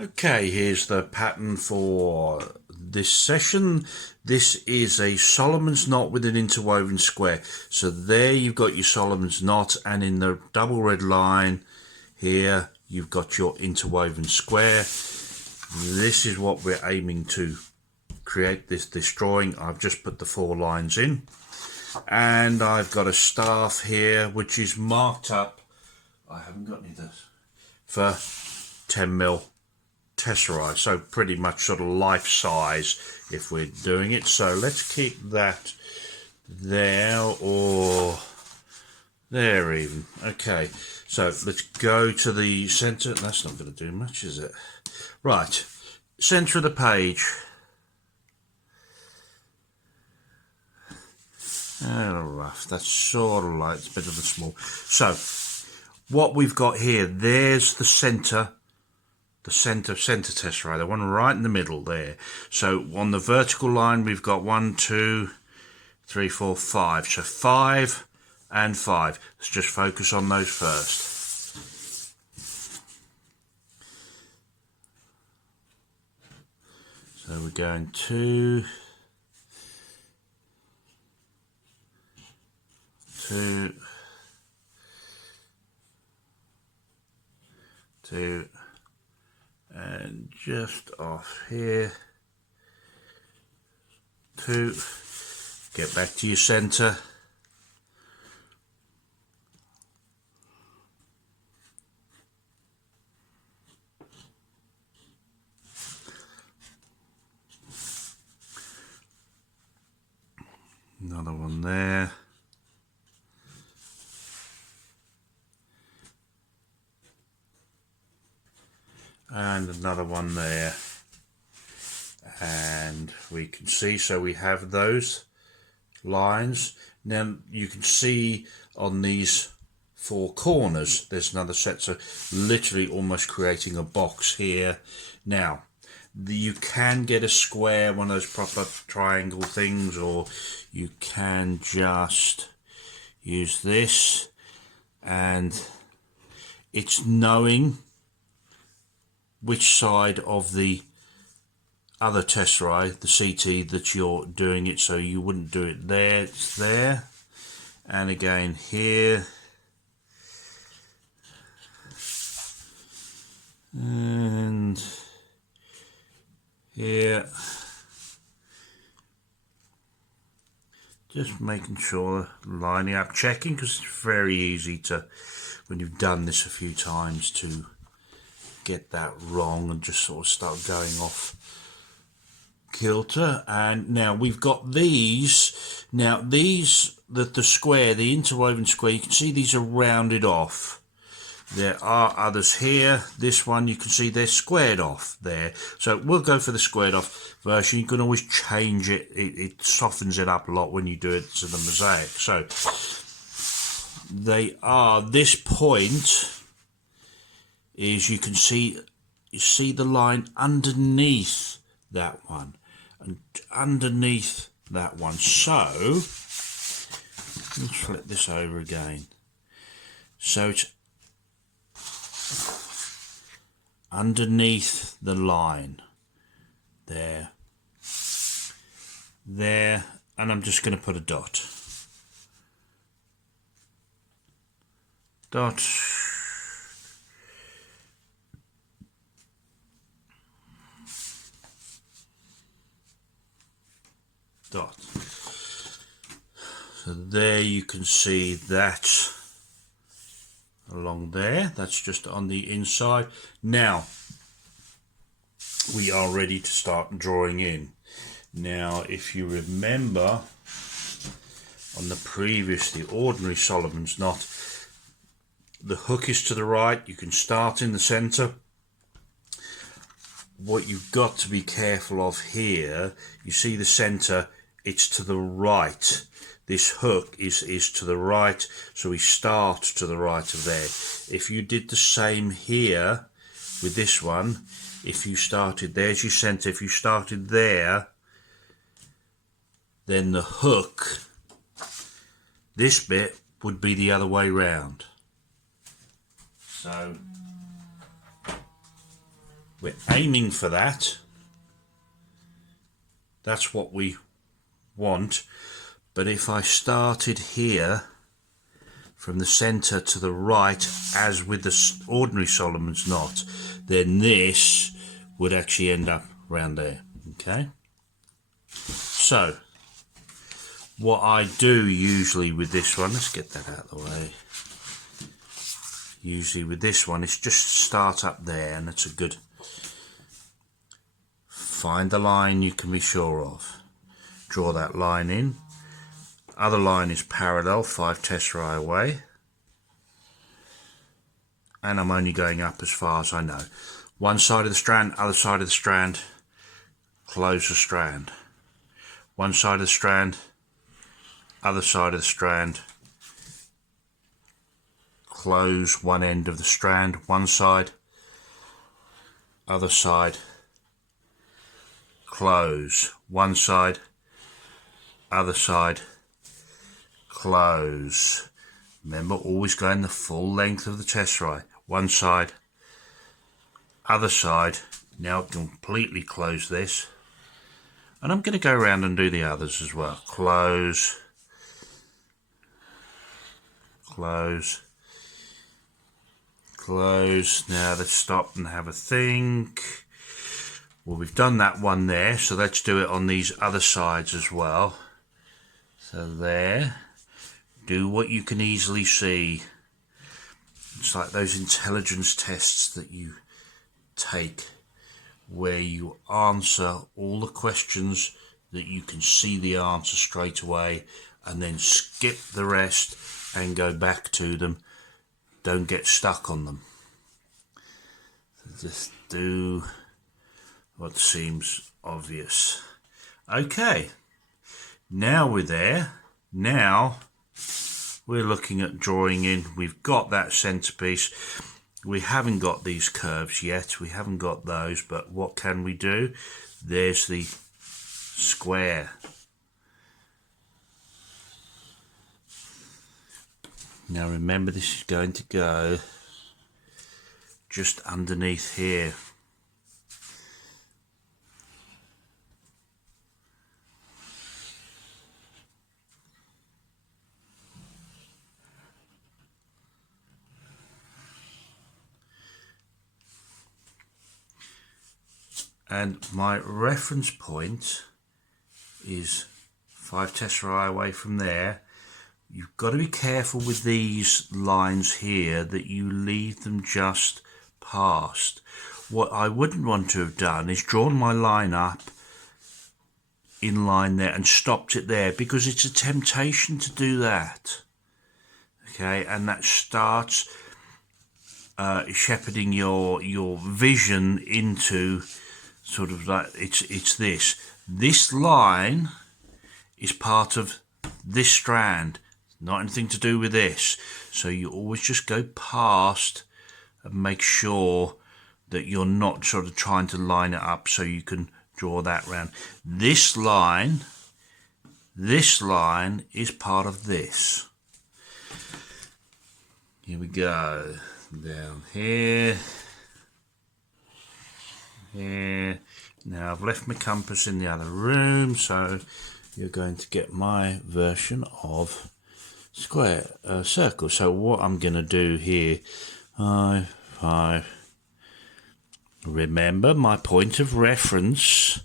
Okay, here's the pattern for this session. This is a Solomons knot with an interwoven square. So there you've got your Solomons knot, and in the double red line here you've got your interwoven square. This is what we're aiming to create this drawing. I've just put the 4 lines in, and I've got a staff here which is marked up, I haven't got any of this, for 10mm tessellarius, so pretty much sort of life size if we're doing it. So let's keep that there, or there even. Okay, so let's go to the center. That's not going to do much, is it? Right, center of the page. Rough. That's sort of like, it's a bit of a small. So what we've got here, there's the center tessellarius, the one right in the middle there. So on the vertical line we've got 1, 2, 3, 4, 5. So 5 and 5. Let's just focus on those first. So we're going 2, 2, 2, and just off here, 2, get back to your center, another one there, and another one there, and we can see, so we have those lines. Now you can see on these 4 corners there's another set, so literally almost creating a box here. Now you can get a square, one of those proper triangle things, or you can just use this, and it's knowing which side of the other tessellarius, the CT, that you're doing it. So you wouldn't do it there, it's there, and again here, and here. Just making sure, lining up, checking, because it's very easy to, when you've done this a few times, to get that wrong and just sort of start going off kilter. And now we've got these. Now these, the square, the interwoven square, you can see these are rounded off. There are others here. This one, you can see they're squared off there. So we'll go for the squared off version. You can always change it. It softens it up a lot when you do it to the mosaic. So they are, this point is, you can see, you see the line underneath that one and underneath that one. So let's flip this over again. So it's underneath the line there, there, and I'm just going to put a dot. Dot. Dot. So there you can see that along there. That's just on the inside. Now we are ready to start drawing in. Now if you remember on the previous, the ordinary Solomons knot, the hook is to the right. You can start in the center. What you've got to be careful of here, you see the center, it's to the right. This hook is to the right, so we start to the right of there. If you did the same here with this one, if you started, there's your center, if you started there, then the hook, this bit would be the other way round. So We're aiming for that. That's what we want. But if I started here from the center to the right, as with the ordinary Solomons knot, then this would actually end up around there. Okay, so what I do usually with this one, let's get that out of the way. Usually with this one, it's just start up there, and it's a good, find the line you can be sure of, draw that line in. Other line is parallel, 5 tesserae away, and I'm only going up as far as I know. One side of the strand, other side of the strand, close the strand. One side of the strand, other side of the strand, close one end of the strand, one side, other side, close, one side, other side, close. Remember, always going the full length of the tesserae. One side, other side. Now completely close this. And I'm going to go around and do the others as well. Close, close, close. Now let's stop and have a think. Well, we've done that one there, so let's do it on these other sides as well. So there. Do what you can easily see. It's like those intelligence tests that you take, where you answer all the questions that you can see the answer straight away, and then skip the rest and go back to them. Don't get stuck on them. Just do what seems obvious. Okay, now we're there. Now we're looking at drawing in. We've got that centerpiece. We haven't got these curves yet. We haven't got those, but what can we do? There's the square. Now remember, this is going to go just underneath here. And my reference point is 5 tesserae away from there. You've got to be careful with these lines here that you leave them just past. What I wouldn't want to have done is drawn my line up in line there and stopped it there, because it's a temptation to do that. Okay, and that starts shepherding your vision into sort of like it's this line is part of this strand, not anything to do with this. So you always just go past and make sure that you're not sort of trying to line it up so you can draw that round. This line is part of this. Here we go, down here. Here. Now I've left my compass in the other room, so you're going to get my version of circle. So what I'm going to do here, 5. Remember, my point of reference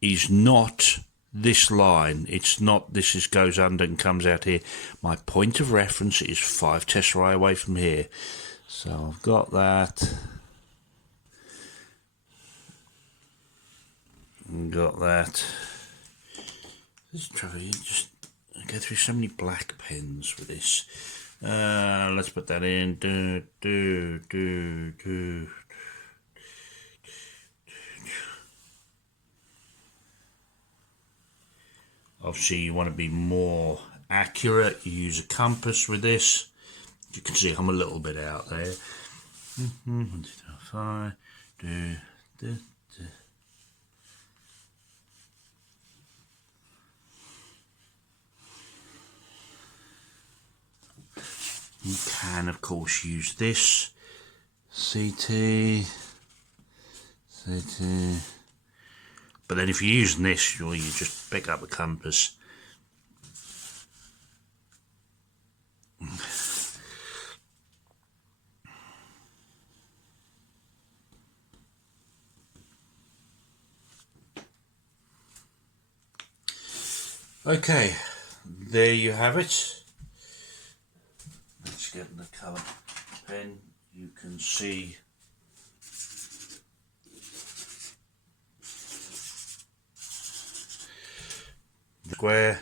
is not this line. It's not this goes under and comes out here. My point of reference is 5 tesserae away from here. So I've got that. Got that. This trouble, you just go through so many black pens with this. Let's put that in. Obviously, you want to be more accurate. You use a compass with this. You can see I'm a little bit out there. 1, 2, 5. You can, of course, use this CT But then if you're using this, you just pick up the compass. Okay, there you have it. Let's get the colour pen. You can see the square.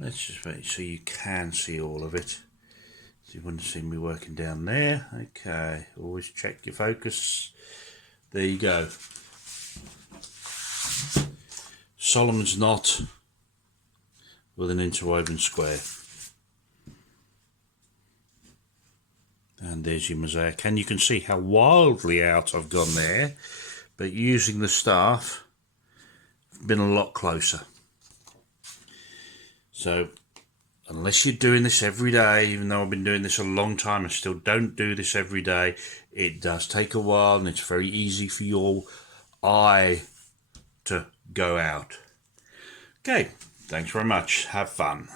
Let's just wait so you can see all of it. So you wouldn't see me working down there. Okay, always check your focus. There you go. Solomons knot with an interwoven square. And there's your mosaic, and you can see how wildly out I've gone there, but using the staff I've been a lot closer. So unless you're doing this every day, even though I've been doing this a long time, I still don't do this every day. It does take a while, and it's very easy for your eye to go out. Okay, thanks very much. Have fun.